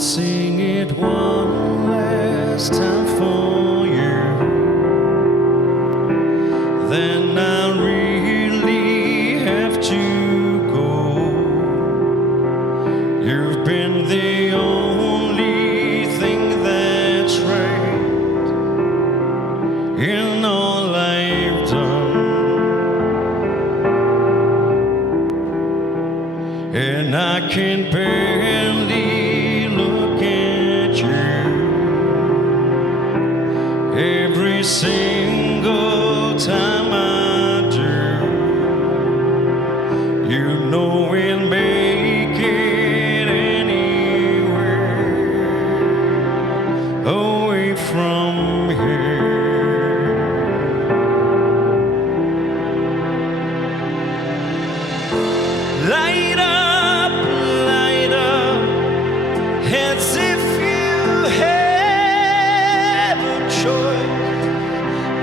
sing it one last time for you. Then I really have to go. You've been the only thing that's right in all I've done. And I can barely look at you every single time I do. You know we'll make it anywhere away from here. Light up, as if you have a choice.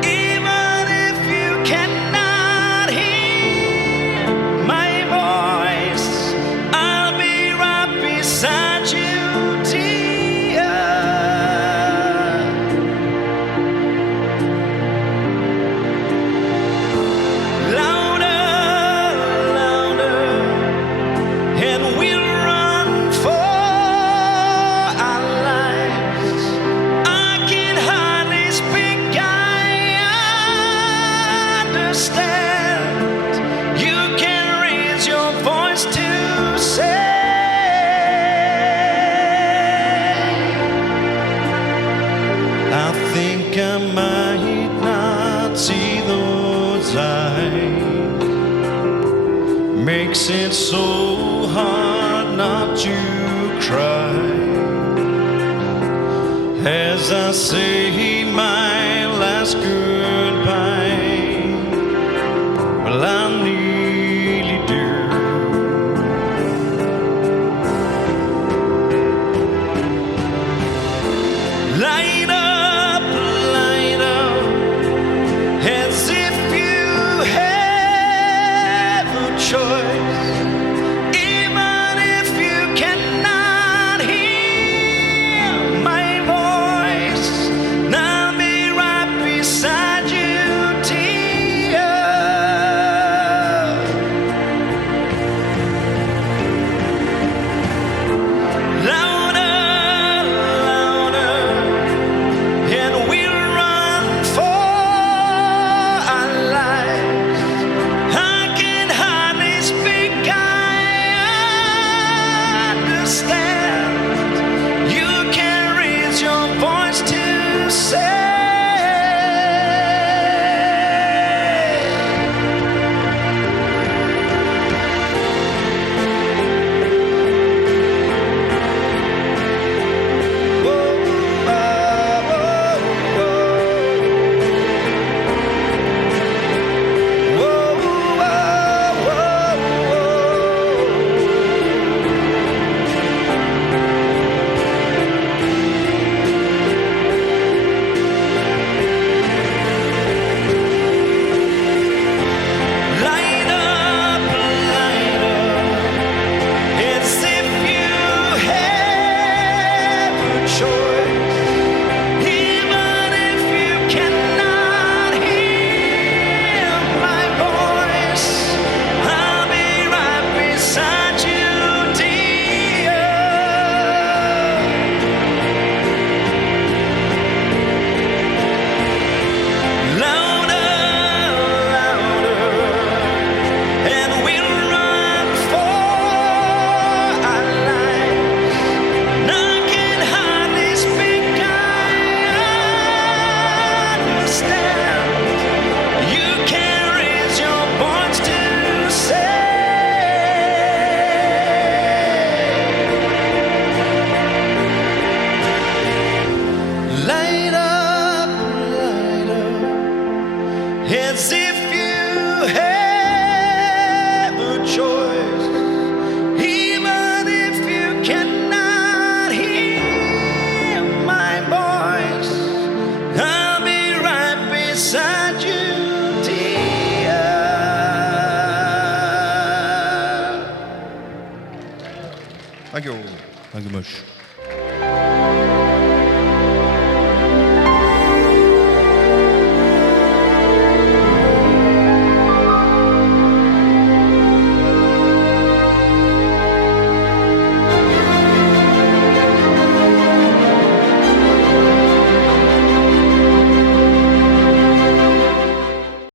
Even if you cannot hear my voice, I'll be right beside you, dear. Louder, and we'll run for our lives. I can hardly speak, I understand. You can raise your voice to say, I think I might not see those eyes. Makes it so hard not to cry as I say my last goodbye. Well, I nearly do. Light up, as if you have a choice. Even if you cannot hear my voice, I'll be right beside you, dear. Louder, and we'll run for our lives. I can hardly speak, I understand. You can raise your voice to say, light up, as if you have a choice. Even if you cannot hear my voice, I'll be right beside you, dear. Louder, and we'll run for our lives. I can hardly speak, I understand. You can raise your voice to say, light up, as if you have a choice. Even if you cannot hear my voice, I'll be right beside you, dear. Thank you. Thank you much.